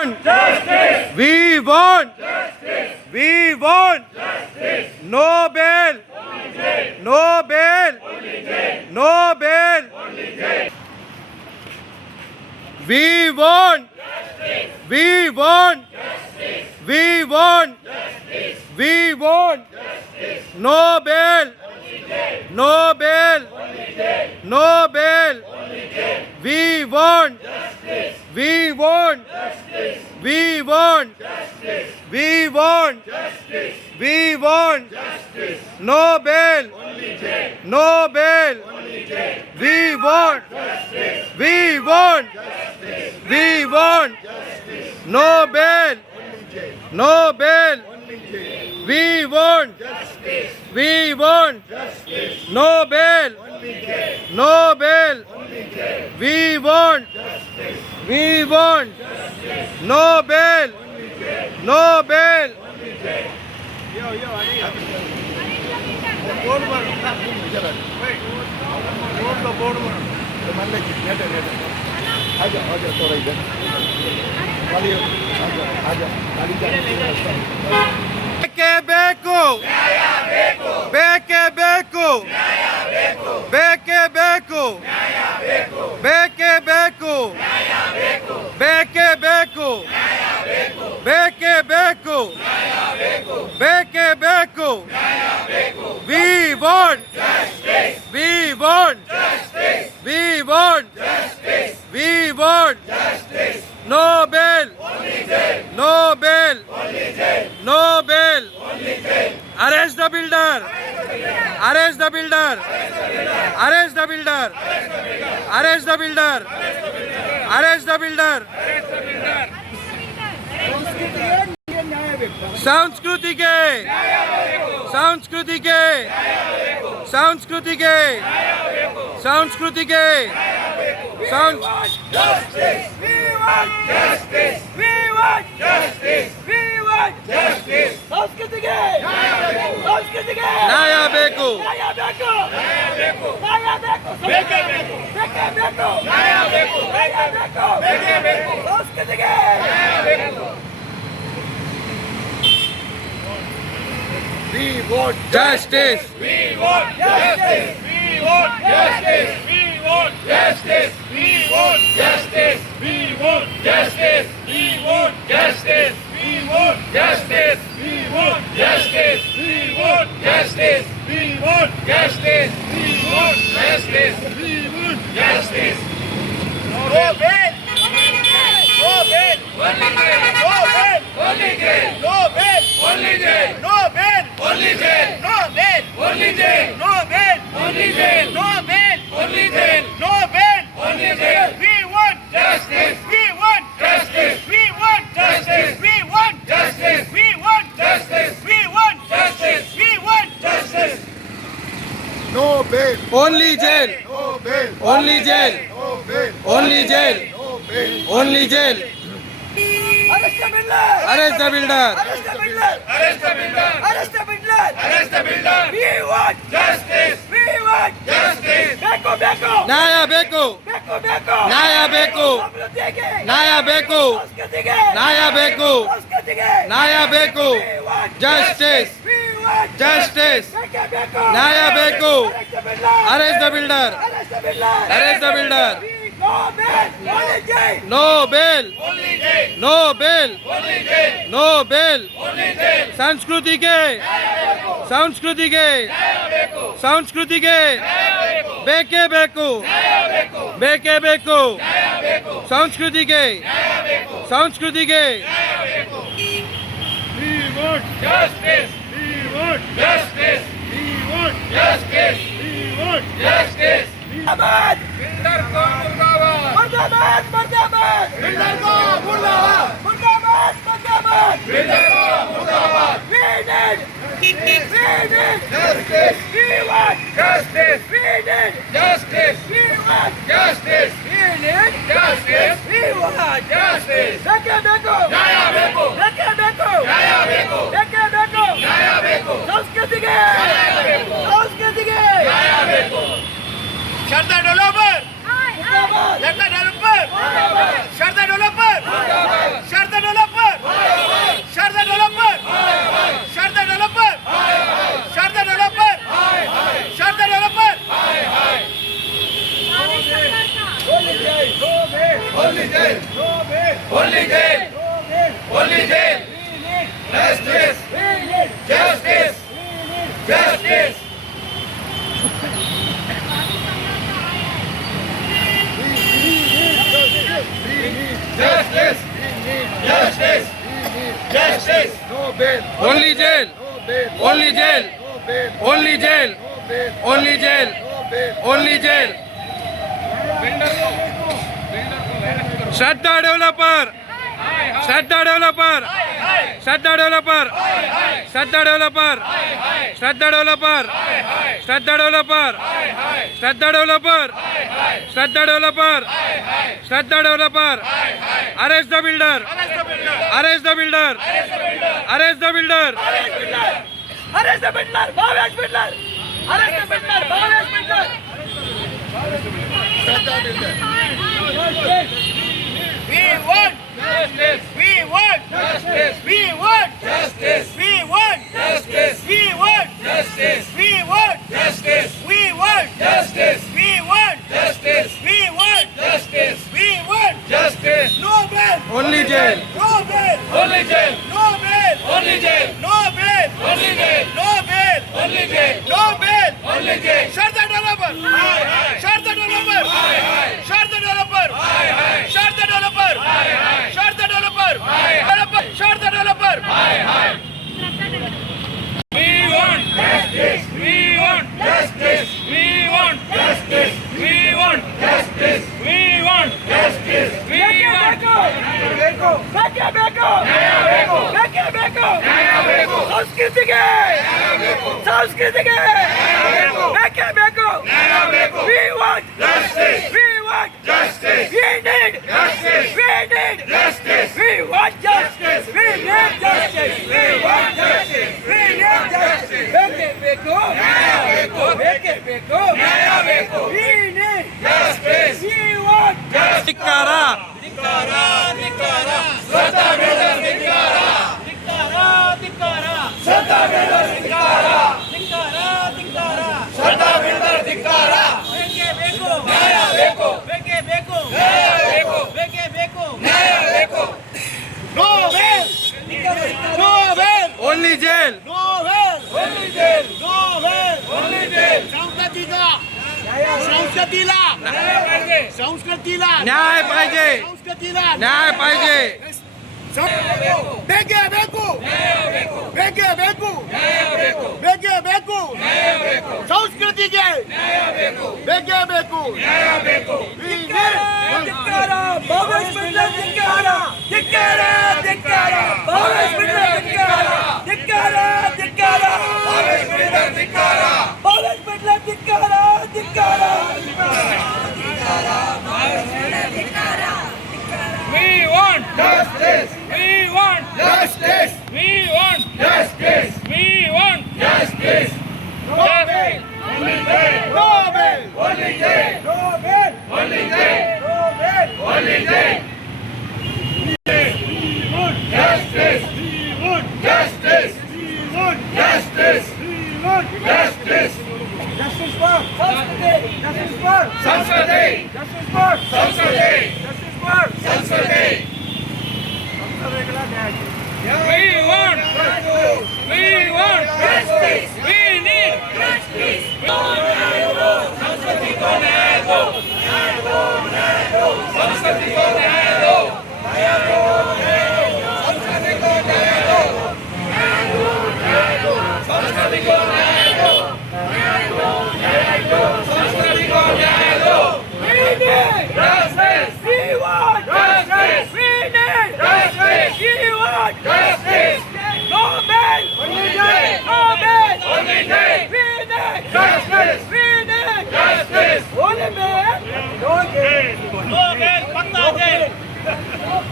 Justice. We want justice. We want justice. No bail. Only jail. No bail. Only jail. No bail. Only jail. We want justice. We want justice. We want justice. We want justice. No bail. Only jail. No bail. Only jail. No bail. Only jail. We want justice. We want justice. We want justice. We want justice. We want justice. No bail. Only jail. No bail. Only jail. We want justice. We want justice. We want justice. No bail. Only jail. No bail. Only jail. We want justice. We want justice. No bail. Only jail. No bail. Only jail. We want justice. We want justice. No bail. Only jail. No bail. Only jail. Board पर board पर मान लीजिए आजा आजा थोड़ा इधर खाली आजा आजा खाली बेके बेको बेके बेको बेके बेको बेके बेको बेके बेको बेके बेको बेके बेको We want justice. We want justice. We want justice. We want justice. No bail. Only jail. No bail. Only jail. No bail. Only jail. Arrest the builder. Arrest the builder. Arrest the builder. Arrest the builder. Arrest the builder. संस्कृति के संस्कृति के संस्कृति के संस्कृति के नया Beko We want justice. We want justice. We want justice. We want justice. We want justice. We want justice. We want justice. We want justice. We want justice. We want justice. We want justice. We want justice. We want justice. No bail. No bail. Only jail. No bail. Only jail. No bail. Only jail. No bail. Only jail. No bail. Only jail. No bail. Only jail. No bail. Only jail. No bail. Only jail. We want justice. We want justice. We want justice. We want justice. We want justice. We want justice. We want justice. No bail. Only jail. No bail. Only jail. No bail. Only jail. No bail. Only jail. Arrest the builder! Arrest the builder! Arrest the builder! Arrest the builder! Arrest the builder! Arrest the builder! We want justice! We want justice! Beko beko! Naya beko! Beko beko! Naya beko! Naya beko! Naya beko! Naya beko! Justice! We want justice! Naya beko! Arrest the builder! Arrest the builder! Arrest the builder! No bail! Only jail! No bail! Only jail! No bail! Only jail! No bail! Only jail! संस्कृति के संस्कृति के संस्कृति के बेके बेको बेके Beko संस्कृति के संस्कृति के We want justice! We want justice! We want justice! We want justice! मुर्दाबाद बिल्डर को मुर्दाबाद मुर्दाबाद बिल्डर को मुर्दाबाद मुर्दाबाद मुर्दाबाद बिल्डर को मुर्दाबाद We need justice. We want justice. We need justice. We want justice. We need justice. We want justice. Beko beko naya beko beko beko naya beko beko beko naya beko संस्कृति के naya beko संस्कृति के naya beko Sharda developer! Sharda developer! Sharda developer! Sharda Only jail. Only jail. Justice. Justice. Justice. Justice. Justice. Justice. No bail. Only jail. No bail. Only jail. No bail. Only jail. No bail. Only jail. No bail. Only jail. Shraddha developer. Shraddha developer. Shraddha developer. Shraddha developer. Shraddha developer. Shraddha developer. Shraddha developer. Shraddha developer. Shraddha developer. Arrest the builder. Arrest the builder. Arrest the builder. Arrest the builder. Bhavesh builder. Arrest the builder. Bhavesh builder. We want justice. We want justice. We want justice. We want justice. We want justice. We want justice. We want justice. We want justice. We want justice. We want justice. No bail. Only jail. No bail. Only jail. No bail. Only jail. No bail. Only jail. No bail. Only jail. No bail. Only jail. Shut the developer. Shut the developer. Shut the developer. Shut the developer. Shut the developer. Shut the developer. We want justice. We want justice. We want justice. We want justice. We want justice. We want ಸಂಸ್ಕೃತಿಗೆ ಸಂಸ್ಕೃತಿಗೆ ಬೇಕೇ ಬೇಕು. We want justice. we want Justice. we need Justice. we need Justice. we want justice. We need justice. We want justice. We need justice. ಬೇಕೇ ಬೇಕು. ಬೇಕೇ ಬೇಕು. We need Justice. we want ಧಿಕ್ಕಾರ. ಶ್ರದ್ಧಾ builder ಧಿಕ್ಕಾರ. ಶ್ರದ್ಧಾ ಬಿಲ್ಡರ್ ಧಿಕ್ಕಾರ. ಶ್ರದ್ಧಾ builder ಧಿಕ್ಕಾರ. ನ್ಯಾಯ ಬೇಕು. ನ್ಯಾಯ ಬೇಕು. ನ್ಯಾಯ ಬೇಕು. No bail. No bail. Only jail. No bail. Only jail. No bail. Only jail. संस्कृतीला संस्कृतीला न्याय पाहिजे. संस्कृतीला न्याय पाहिजे. ಬೇಕೇ ಬೇಕು. ಬೇಕೇ ಬೇಕು. ಬೇಕೇ ಬೇಕು. ಸಂಸ್ಕೃತಿಗೆ ಬೇಕೇ ಬೇಕು. ಧಿಕ್ಕಾರ. ಭವೇಶ್ ಬಿಲ್ಡರ್ ಧಿಕ್ಕಾರ. ಧಿಕ್ಕಾರ. ಧಿಕ್ಕಾರ. ಭವೇಶ್ ಬಿಲ್ಡರ್ ಧಿಕ್ಕಾರ. ಧಿಕ್ಕಾರ. ಧಿಕ್ಕಾರ. Forest builder ಧಿಕ್ಕಾರ. ಭವೇಶ್ ಬಿಲ್ಡರ್ ಧಿಕ್ಕಾರ. ಧಿಕ್ಕಾರ. We want justice. We want justice. We want justice. We want justice. No bail. Only jail. No bail. Only jail. No bail. Only jail. No bail. Only jail. Justice. Justice. Justice. Justice. Justice for संस्कृति. Justice for संस्कृति. Justice for संस्कृति. Justice for संस्कृति. We want justice. We want justice. We need justice. संस्कृति को न्याय दो. संस्कृति को न्याय दो. संस्कृति को न्याय दो. संस्कृति को न्याय दो. संस्कृति को न्याय दो. We need Justice. We want Justice. We need Justice. We want Justice. No bail. Only jail. No bail. Only jail. We need Justice. We need Justice. Only bail. No bail. No bail. पक्का jail. No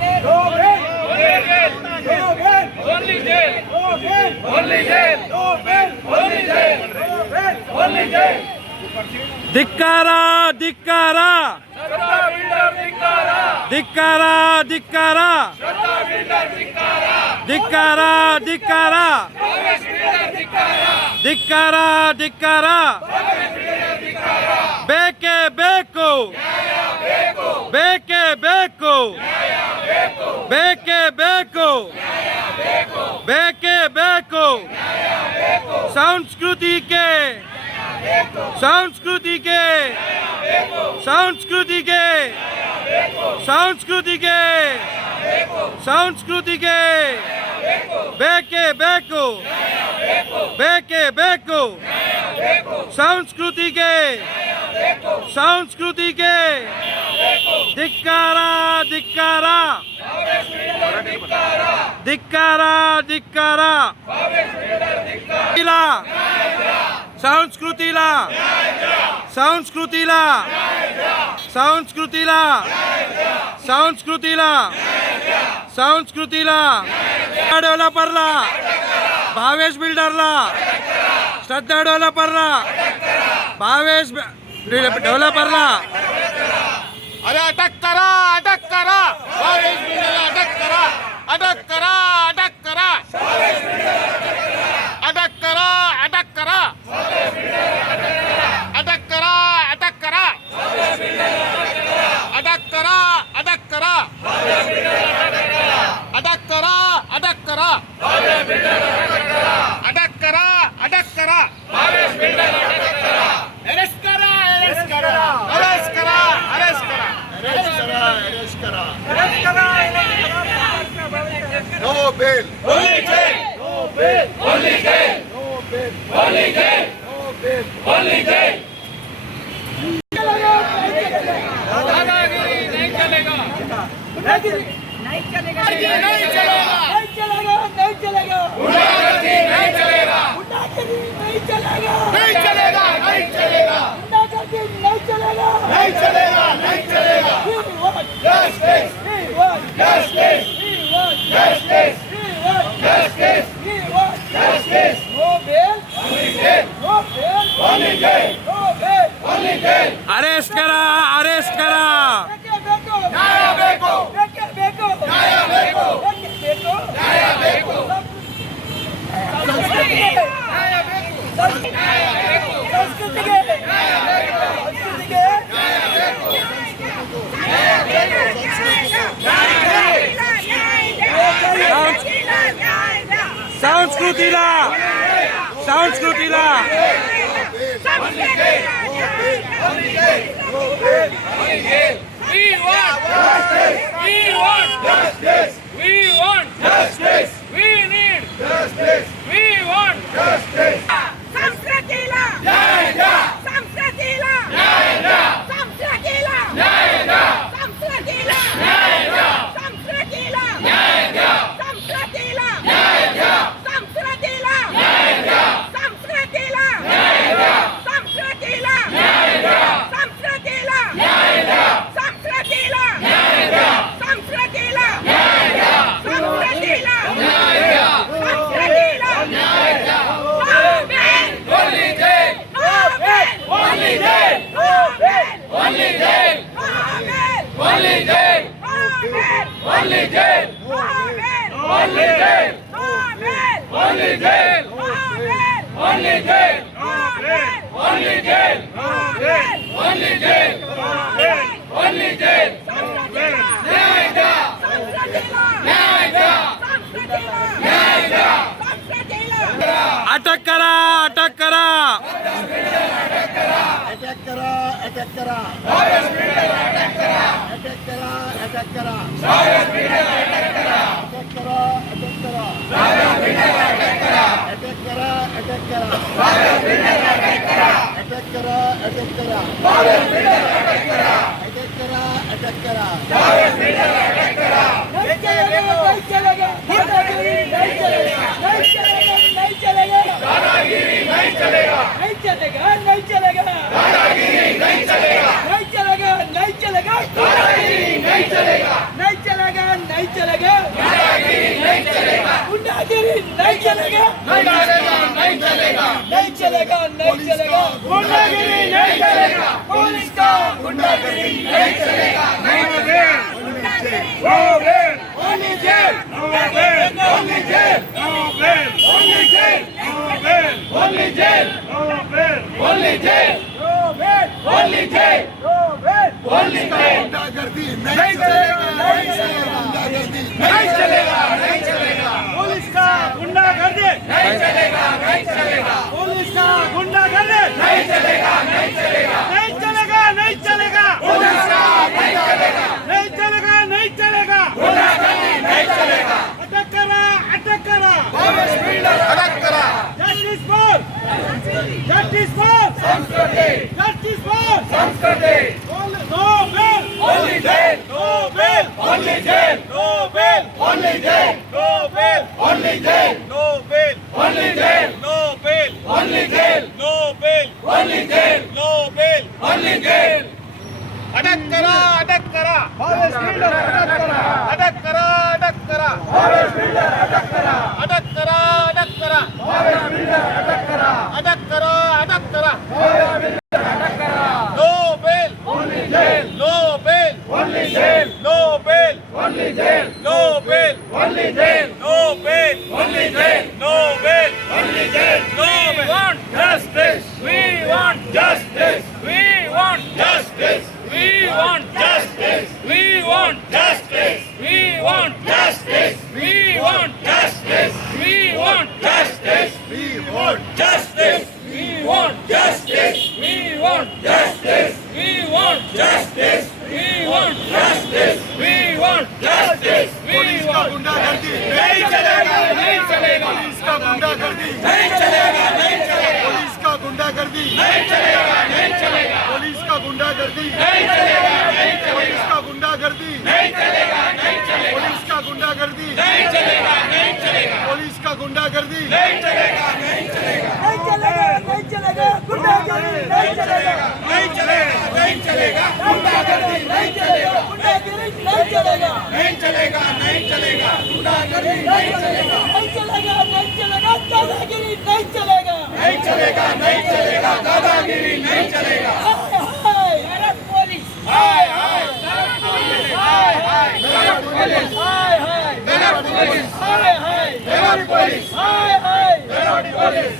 bail. Only jail. No bail. Only jail. No bail. Only jail. No bail. Only jail. No bail. Only jail. ಧಿಕ್ಕಾರ ಧಿಕ್ಕಾರ ಶ್ರದ್ಧಾ builder ಧಿಕ್ಕಾರ. ಧಿಕ್ಕಾರ ಧಿಕ್ಕಾರ ಶ್ರದ್ಧಾ builder ಧಿಕ್ಕಾರ. ಧಿಕ್ಕಾರ ಧಿಕ್ಕಾರ Forest builder ಧಿಕ್ಕಾರ. ಧಿಕ್ಕಾರ ಧಿಕ್ಕಾರ Forest builder ಧಿಕ್ಕಾರ. ಬೇಕೇ ಬೇಕು ಬೇಕೇ ಬೇಕು ಬೇಕೇ ಬೇಕು ಬೇಕೇ ಬೇಕು ಸಂಸ್ಕೃತಿಗೆ ಸಂಸ್ಕೃತಿಗೆ ಸಂಸ್ಕೃತಿಗೆ ಸಂಸ್ಕೃತಿಗೆ ಸಂಸ್ಕೃತಿಗೆ ಬೇಕೇ ಬೇಕು ಬೇಕೇ ಬೇಕು ಸಂಸ್ಕೃತಿಗೆ ಸಂಸ್ಕೃತಿಗೆ ಧಿಕ್ಕಾರ ಧಿಕ್ಕಾರ ಧಿಕ್ಕಾರ ಧಿಕ್ಕಾರ ಇಲ್ಲ ಸಂಸ್ಕೃತಿಲ ಸಂಸ್ಕೃತಿಲ ಸಂಸ್ಕೃತಿಲ ಸಂಸ್ಕೃತಿಲ संस्कृतीला डेव्हलपरला भावेश बिल्डरला श्रद्धा डेव्हलपरला भावेश डेव्हलपरला अरे अटक करा भावेश बिल्डरला अटक करा अटक करा अटक करा अटक करा अटक करा अटक करा अटक करा अटक करा अटक करा अटक करा अटक करा अटक करा अटक करा अरेस्ट करा अरेस्ट करा अरेस्ट करा अरेस्ट करा अरेस्ट करा अरेस्ट करा no bail only jail no bail only jail no bail only jail no bail only jail दादागिरी नहीं चलेगा नहीं चलेगा नहीं चलेगा नहीं चलेगा नहीं चलेगा गुंडागर्दी नहीं चलेगा गुंडागर्दी नहीं चलेगा नहीं चलेगा नहीं चलेगा गुंडागर्दी नहीं चलेगा नहीं चलेगा नहीं चलेगा We want justice we want justice we want justice we want justice we want justice no bail only jail no bail only jail no bail only jail arrest करा अरेस्ट करा बेके बेको न्याय ಬೇಕು बेके बेको न्याय ಬೇಕು संस्कृतिಗೆ संस्कृतीला संस्कृतीला We want justice. We want justice. We want justice. We need justice. We want justice. संस्कृतीला न्याय द्या. संस्कृतीला न्याय द्या. संस्कृतीला न्याय द्या. संस्कृतीला न्याय द्या. संस्कृतीला न्याय द्या. संस्कृतीला न्याय द्या. संस्कृतीला न्याय द्या. संस्कृतीला न्याय द्या. संस्कृतीला न्याय द्या. संस्कृतीला न्याय द्या. संस्कृतीला न्याय द्या. संस्कृतीला न्याय द्या. संस्कृतीला न्याय द्या. संस्कृतीला न्याय द्या. Only jail! Only jail. Only jail! Only jail. Only jail. Only jail. Only jail. Only jail. Only jail. Only jail. Only jail. न्याय द्या. न्याय द्या. न्याय द्या. अटक करा अटक करा अटॅक करा अटॅक करा भावेश बिल्डरला अटक करा. अटॅक करा अटॅक करा भावेश बिल्डरला अटक करा. अटॅक करा अटॅक करा भावेश बिल्डरला अटक करा. अटॅक करा अटॅक करा भावेश बिल्डरला अटक करा. अटॅक करा अटॅक करा भावेश बिल्डरला अटक करा. अटॅक करा अटॅक करा भावेश बिल्डरला अटक करा. नहीं चलेगा नहीं चलेगा दादागिरी नहीं चलेगा नहीं चलेगा नहीं चलेगा दादागिरी नहीं चलेगा. नहीं चलेगा नहीं चलेगा दादागिरी नहीं चलेगा. नहीं चलेगा नहीं चलेगा दादागिरी नहीं चलेगा. नहीं चलेगा नहीं चलेगा दादागिरी नहीं चलेगा. गुंडागिरी नहीं चलेगा नहीं चलेगा. नहीं चलेगा. नहीं चलेगा नहीं चलेगा गुंडागिरी नहीं चलेगा. पुलिस का गुंडागिरी नहीं चलेगा. नहीं चलेगा. No bail. Only jail. No bail. Only jail. No bail. Only jail. No bail. Only jail. No bail. Only jail. No bail. Only only jail, no bail, only jail, no bail, only jail, no bail, only jail, no bail. only jail. अटक करा, अटक करा, Bhavesh builder अटक करा, अटक करा, अटक करा, भावेश बिल्डर अटक करा, अटक करा, अटक करा, भावेश बिल्डर अटक करा, अटक करा, अटक करा. भावेश बिल्डर अटक करा. No bail, Only jail, no bail, only jail, no bail, only jail, no bail, only jail, no bail, only jail, no bail, only jail. no bail. We want justice. We want Justice. We want Justice. We want Justice. We want Justice. We want Justice. We want Justice. We want Justice. We want Justice. We want Justice. We want Justice. We want Justice. We want Justice. We want Justice. We want गुंडागर्दी नहीं चलेगा, नहीं चलेगा. Police का गुंडागर्दी नहीं चलेगा, नहीं चलेगा. पुलिस का गुंडागर्दी नहीं चलेगा, नहीं चलेगा. पुलिस का गुंडागर्दी नहीं चलेगा, नहीं पुलिस चलेगा. का गुंडागर्दी नहीं चलेगा, नहीं चलेगा. पुलिस का गुंडागर्दी नहीं चलेगा, नहीं चलेगा. पुलिस का गुंडागर्दी नहीं चलेगा, नहीं चलेगा. नहीं चलेगा, नहीं चलेगा, गुंडागर्दी नहीं चलेगा, नहीं चलेगा, नहीं चलेगा. गुंडागर्दी नहीं चलेगा. गुंडागर्दी नहीं चलेगा, नहीं चलेगा, नहीं चलेगा. गुंडागर्दी नहीं चलेगा. नहीं चलेगा, नहीं चलेगा, दादागिरी नहीं चलेगा. नहीं चलेगा, नहीं चलेगा. दादागिरी नहीं चलेगा. हाय हाय पुलिस, हाय हाय हाय हाय पुलिस. हाय हाय पुलिस. हाय हाय पुलिस. हाय हाय. Police.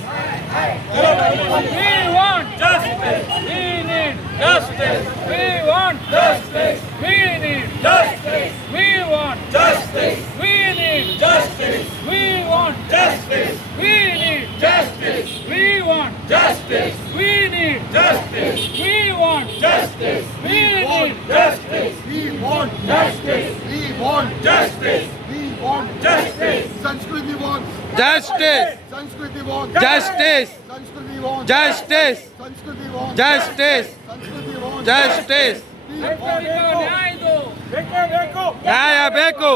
We want justice. We need justice. We want justice. We need justice. We want Justice. We need Justice. We want Justice. We need Justice. We want Justice. We need Justice. We want Justice. We need Justice. we want Justice. we want Justice. we want Justice. संस्कृति want Justice. संस्कृति want Justice. संस्कृति want Justice. संस्कृति want Justice. संस्कृति want Justice. न्याय दो. ನ್ಯಾಯ ಬೇಕು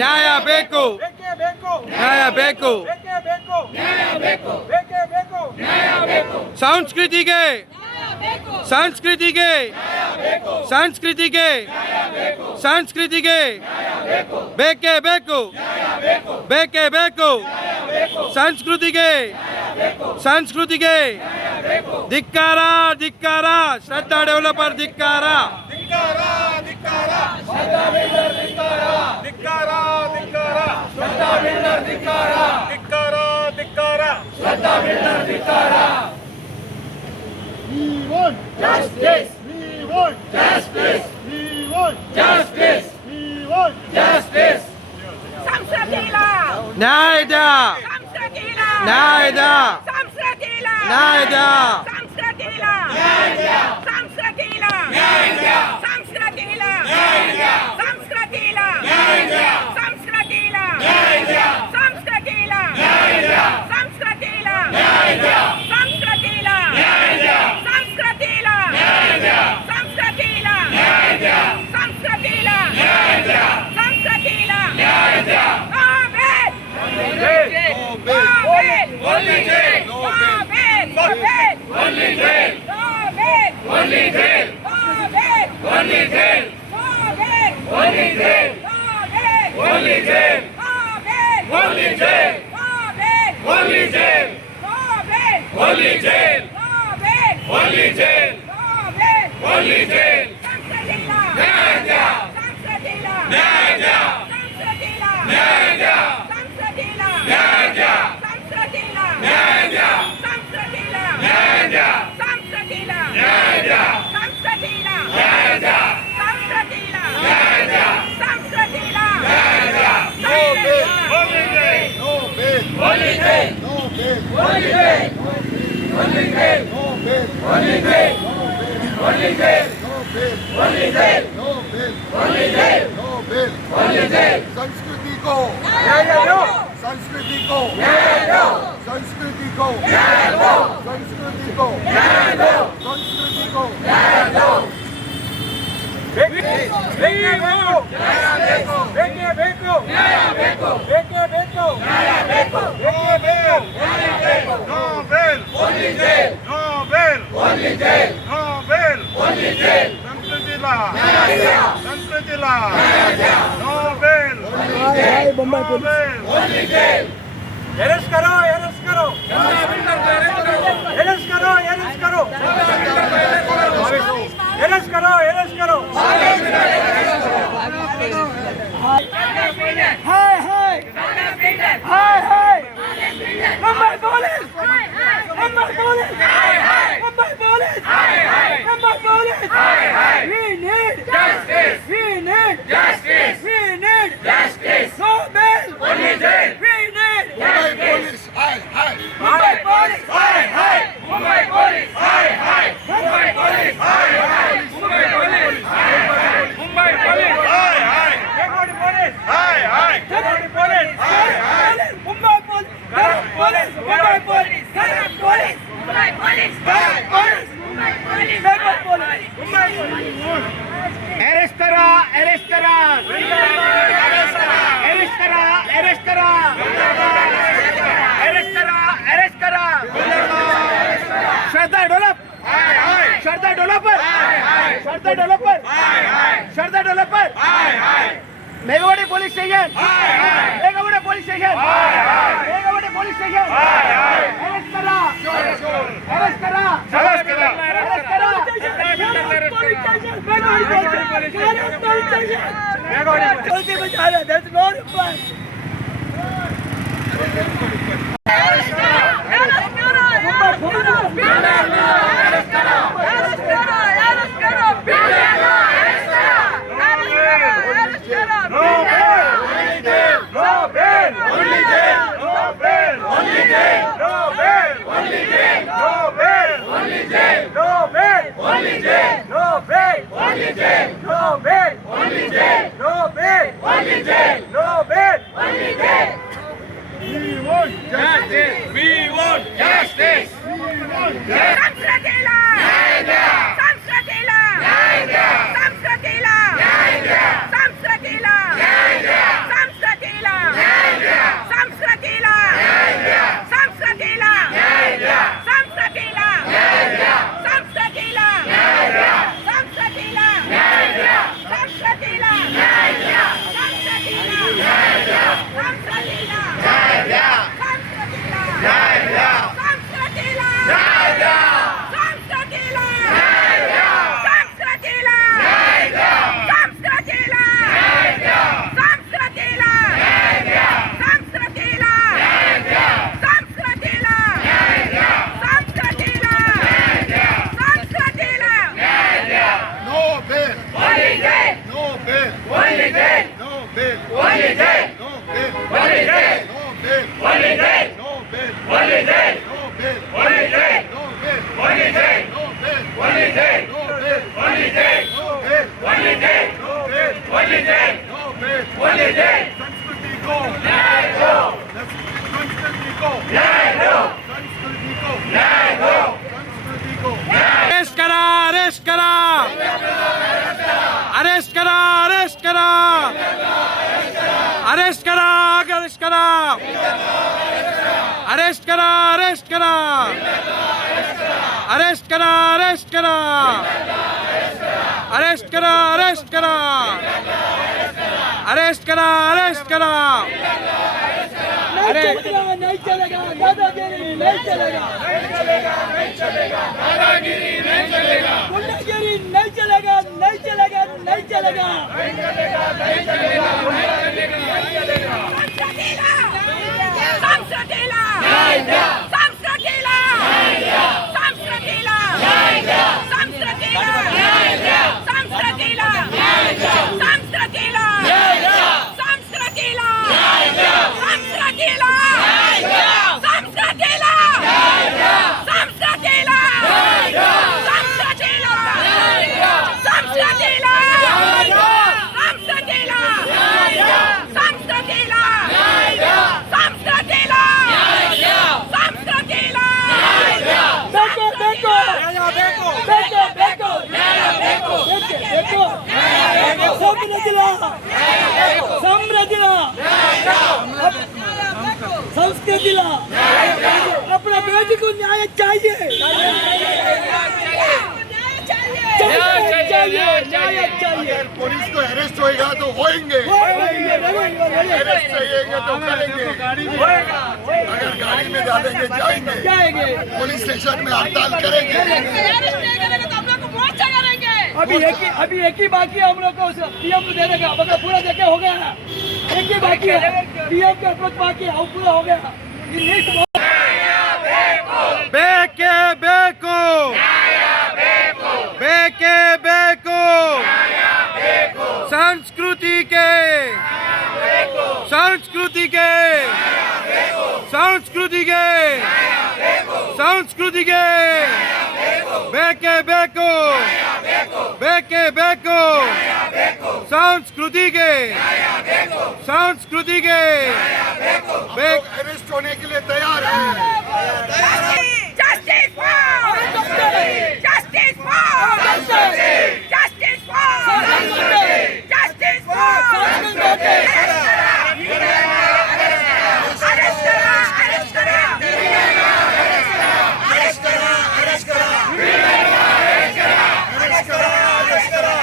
ನ್ಯಾಯ ಬೇಕು ನ್ಯಾಯ ಬೇಕು ಸಂಸ್ಕೃತಿಗೆ ಸಂಸ್ಕೃತಿಗೆ ಸಂಸ್ಕೃತಿಗೆ ಸಂಸ್ಕೃತಿಗೆ ಬೇಕೇ ಬೇಕು ಬೇಕೇ ಬೇಕು ಸಂಸ್ಕೃತಿಗೆ ಸಂಸ್ಕೃತಿಗೆ ಧಿಕ್ಕಾರ ಧಿಕ್ಕಾರ ಶ್ರದ್ಧಾ ಡೆವಲಪರ್ ಧಿಕ್ಕಾರ ಧಿಕ್ಕಾರ, ಧಿಕ್ಕಾರ, ಧಿಕ್ಕಾರ, ಧಿಕ್ಕಾರ, ಧಿಕ್ಕಾರ. we want Justice. we want Justice. we want Justice. we want Justice. ಸಂಸ್ಕೃತಿಲ ನ್ಯಾಯದ ಸಂಸ್ಕೃತಿಲ ನ್ಯಾಯದ ಸಂಸ್ಕೃತಿಲ ನ್ಯಾಯದ ಸಂಸ್ಕೃತಿಲ ಸಂಸ್ಕೃತಿಲ ಸಂಸ್ಕೃತಿಲ ಸಂಸ್ಕೃತಿಲ ಸಂಸ್ಕೃತಿಲ ಸಂಸ್ಕೃತಿಲ ಸಂಸ್ಕೃತಿಲ ಸಂಸ್ಕೃತಿಲ ಸಂಸ್ಕೃತಿಲ ಸಂಸ್ಕೃತಿಲ ಸಂಸ್ಕೃತಿಲ ಸಂಸ್ಕೃತಿಲ Only jail. Only jail. Only jail. Only jail. Only jail. Only jail. Only jail. Only jail. Only jail. Only jail. Only jail. Only jail. no bail Only jail. Only jail. no bail Only jail. Only jail. no bail Only jail. no bail Only jail. no bail Only jail. संस्कृति को संस्कृति को संस्कृति को संस्कृति को संस्कृति को ಬೇಕು, ಬೇಕೇ ಬೇಕು, ಬೇಕೇ ಬೇಕು, ಬೇಕೇ ಬೇಕು, संस्कृतीला नो बेल अरेस्ट करो अरेस्ट करो अरेस्ट करो अरेस्ट करो अरेस्ट करो अरेस्ट करो हाय हाय हाय हाय Mumbai police Mumbai police Mumbai police Mumbai police we need justice we need justice we need justice no bail only jail we need police hi hi Mumbai police hi hi Mumbai police hi hi Mumbai police hi hi Mumbai police hi hi Mumbai police hi hi Mumbai police hi hi Mumbai police hi hi Mumbai police police Mumbai police police Mumbai police police Mumbai police Mumbai police arrest करा arrest करा arrest करा arrest करा arrest करा arrest करा Shraddha develop Shraddha developer Shraddha developer Shraddha developer Meghwadi police station Meghwadi police station Meghwadi police station arrest करा arrest करा arrest करा arrest करा police station Meghwadi police station Meghwadi बचा रहा दैट्स नो रिप्लाई अरेस्ट करो अरेस्ट करो अरेस्ट करो अरेस्ट करो अरेस्ट करो No bail, only jail. No bail, only jail. No bail, only jail. No bail, only jail. No bail, only jail. No bail, only jail. No bail, only jail. No bail, only jail. No bail, only jail. we want justice We want justice. संस्कृतीला संस्कृतीला संस्कृतीला संस्कृतीला संस्कृतीला संस्कृतीला संस्कृतीला संस्कृतीला संस्कृतीला संस्कृतीला संस्कृतीला no bail Only jail. no bail Only jail. no bail Only jail. no bail Only jail. no bail Only jail. no bail Only jail. no bail Only jail. no bail Only jail. no bail Only jail. no bail Only jail. no bail Only jail. no bail Only jail. no bail Only jail. संस्कृति को न्याय दो. संस्कृति को न्याय दो. संस्कृति को न्याय दो. संस्कृति को अरेस्ट करा अरेस्ट करा अरेस्ट करा अरेस्ट करा अरेस्ट करा अरेस्ट करा अरेस्ट करा अरेस्ट करा अरेस्ट करा अरेस्ट करा अरेस्ट करा अरेस्ट करा अरेस्ट करा अरेस्ट करा अरे नहीं चलेगा दादागिरी नहीं चलेगा दादागिरी नहीं चलेगा. गुंडागिरी नहीं चलेगा नहीं चलेगा नहीं चलेगा संस्कृतीला संस्कृतीला संस्कृतीला संस्कृतीला संस्कृतीला संस्कृतीला संस्कृतीला संस्कृतीला संस्कृतीला संस्कृतीला संस्कृतीला संस्कृतीला संस्कृतीला संस्कृतीला संस्कृतीला संस्कृतीला अपना बेटी को न्याय चाहिए अगर पुलिस को अरेस्ट होएगा तो होएंगे, अरेस्ट चाहिएगा तो करेंगे, अगर गाड़ी में डालेंगे जाएंगे, पुलिस स्टेशन में हड़ताल करेंगे। अभी एक ही बाकी है हम लोग को पीएम को देने का, मतलब पूरा देके हो गया है, एक ही बाकी है पीएम का अप्रोच बाकी है, पूरा हो गया। ಬೇಕೇ ಬೇಕು ಬೇಕೇ ಬೇಕು ಸಂಸ್ಕೃತಿಗೆ ಸಂಸ್ಕೃತಿಗೆ ಸಂಸ್ಕೃತಿಗೆ ಸಂಸ್ಕೃತಿಗೆ ಬೇಕೇ ಬೇಕು ಬೇಕೇ ಬೇಕು ಸಂಸ್ಕೃತಿಗೆ ಸಂಸ್ಕೃತಿಗೆ अरेस्ट होने के लिए तैयार है। Justice for! Justice for! Justice for! Justice for! Arrest करा! Arrest करा! Arrest करा! Arrest करा!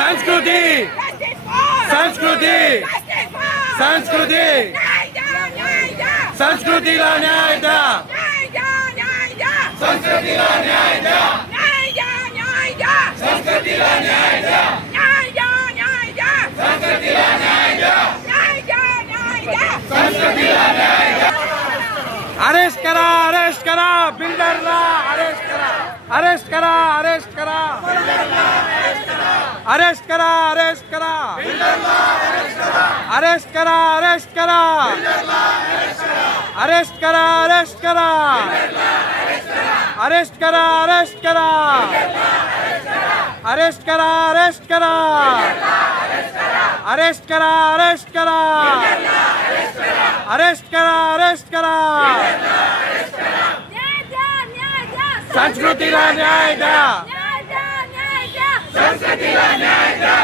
संस्कृति संस्कृति संस्कृति संस्कृतीला न्याय द्या संस्कृतीला न्याय द्या संस्कृतीला न्याय द्या संस्कृतीला न्याय द्या संस्कृतीला न्याय द्या अरेस्ट करा बिल्डरला अरेस्ट करा अरेस्ट करा अरेस्ट करा अरेस्ट करा अरेस्ट करा अरेस्ट करा अरेस्ट करा अरेस्ट करा अरेस्ट करा अरेस्ट करा अरेस्ट करा अरेस्ट करा अरेस्ट करा अरेस्ट करा अरेस्ट करा अरेस्ट करा अरेस्ट करा संस्कृतीला न्याय द्या संस्कृतीला न्याय द्या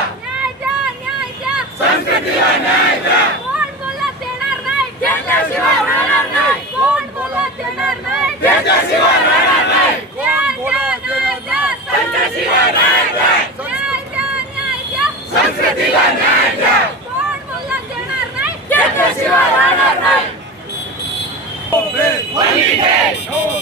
संस्कृतीला न्याय द्या कोण बोलत देणार नाही त्याच्याशिवाय राहणार नाही कोण बोलत देणार नाही त्याच्याशिवाय राहणार नाही कोण बोलत देणार नाही त्याच्याशिवाय राहणार नाही संस्कृतीला न्याय द्या कोण बोलत देणार नाही त्याच्याशिवाय राहणार नाही no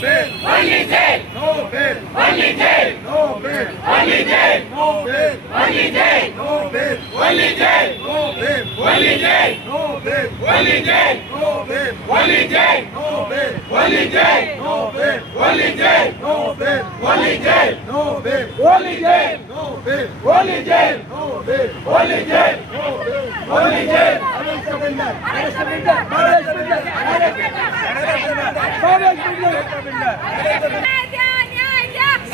bail, bail. Only jail. No bail. Only jail. No bail. Only jail. No bail. Only jail. No bail. Only jail. No bail. Only jail. No bail. Only jail. No bail. Only jail. No bail. Only jail. No bail. Only jail. No bail. Only jail. No bail. Only jail. No bail. Only jail. No bail. Only jail. No bail. Only jail. Arrest the builder. Arrest the builder. Arrest the builder. Arrest the builder.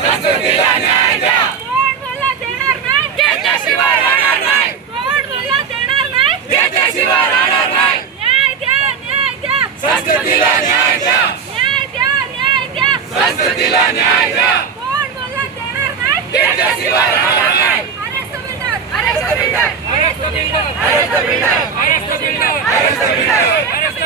संस्कृतीला न्याय द्या. कोण बोलला देणार नाही. घेतल्याशिवाय राहणार नाही. कोण बोलला देणार नाही. घेतल्याशिवाय राहणार नाही. न्याय द्या. न्याय द्या. संस्कृतीला न्याय द्या. न्याय द्या. न्याय द्या. संस्कृतीला न्याय द्या. कोण बोलला देणार नाही. घेतल्याशिवाय राहणार नाही. Arrest the builder. Arrest the builder. Arrest the builder. Arrest the builder. Arrest the builder. Arrest the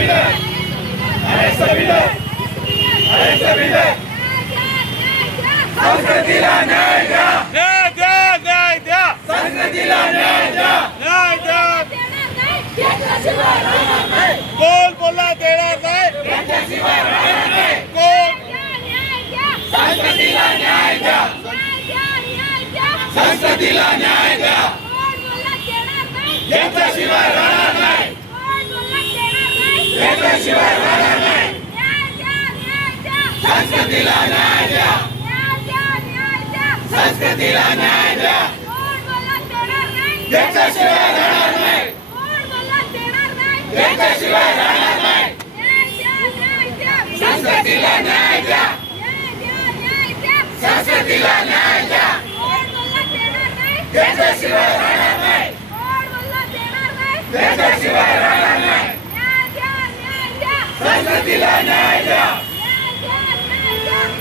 builder. Arrest the builder. Arrest the builder. संस्कृतीला न्याय द्या. न्याय द्या. न्याय द्या. संस्कृतीला न्याय द्या. न्याय द्या. कोण बोलला देणार नाही. घेतल्याशिवाय राहणार नाही. कोण. संस्कृतीला न्याय द्या. संस्कृतीला न्याय द्या. घेतल्याशिवाय राहणार नाही. घेतल्याशिवाय राहणार नाही. संस्कृतीला न्याय द्या. संस्कृतीला न्याय द्या. घेतल्याशिवाय राहणार नाही. घेतल्याशिवाय राहणार नाही. संस्कृतीला न्याय द्या. संस्कृतीला न्याय द्या. घेतल्याशिवाय राहणार नाही. घेतल्याशिवाय राहणार नाही. संस्कृतीला न्याय द्या.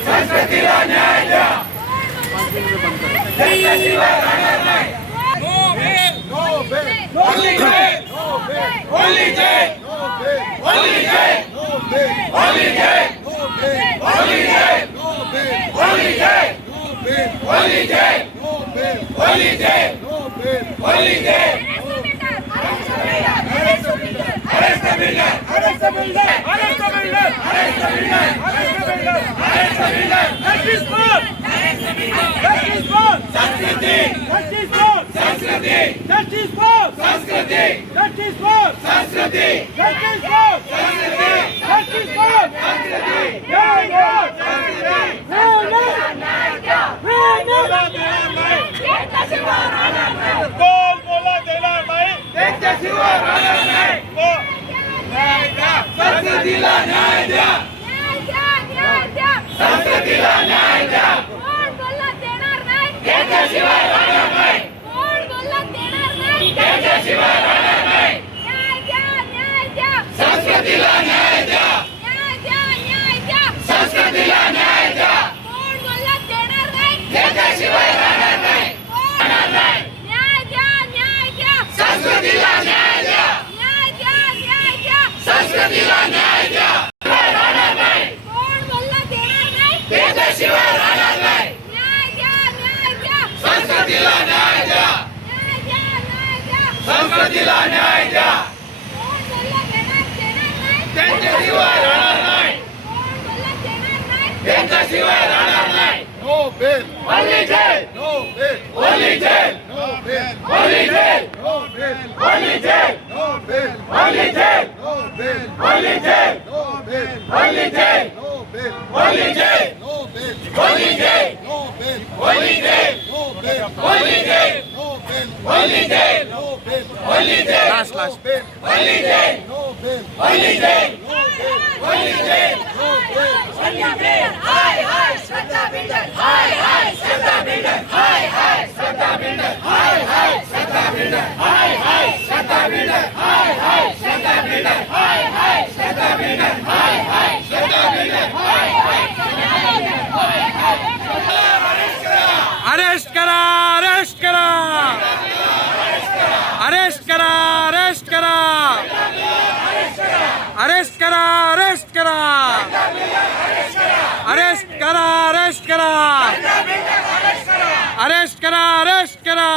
संस्कृतीला न्याय द्या. घेतल्याशिवाय राहणार नाही. No bail. Only jail. No bail. Only jail. No bail. Only jail. No bail. Only jail. No bail. Only jail. No bail. Only jail. No bail. Only jail. No bail. Only jail. No bail. Only jail. Arrest the builder. Arrest the builder. Arrest the builder. Arrest the builder. Arrest the builder. Arrest the builder. Justice for. Justice for. Sanskriti. Justice for. Sanskriti. Justice for. Sanskriti. Justice for. Sanskriti. Justice for. Sanskriti. Justice for. Sanskriti. Jai Hind. Sanskriti. कोण बोला देणार नाही. त्याच्याशिवाय राहणार नाही. न्याय द्या. संस्कृतीला न्याय द्या. संस्कृतीला न्याय द्या. त्याच्याशिवाय राहणार नाही. त्याच्याशिवाय राहणार नाही. संस्कृतीला न्याय द्या. संस्कृतीला न्याय द्या. त्याच्याशिवाय राहणार नाही. राहणार नाही. संस्कृतीला न्याय द्या. संस्कृतीला न्याय द्या. राहणार नाही. त्याच्याशिवाय राहणार नाही. संस्कृतीला न्याय द्या. संस्कृतीला न्याय द्या. त्यांच्याशिवाय राहणार नाही. त्यांच्याशिवाय राहणार नाही. No bail. Only jail. No bail. Only jail. No bail. Only jail. No bail. Only jail. No bail. Only jail. No bail. Only jail. No bail. Only jail. No bail. Only jail. No bail. Only jail. No bail. Only jail. No bail. Only jail. No bail. Only jail. No bail. Only jail. No bail. Only jail. No bail. Only jail. No bail. Only jail. No bail. Only jail. Hi hi Shraddha Builder. Hi hi Shraddha Builder. Hi hi Shraddha Builder. Hi hi Shraddha Builder. Hi hi Shraddha Builder. Hi hi Shraddha Builder. Hi hi Shraddha Builder. Hi hi Shraddha Builder. Hi hi arrest करा. Arrest करा. Arrest करा. Arrest करा. Arrest करा arrest करा arrest करा arrest करा arrest करा arrest करा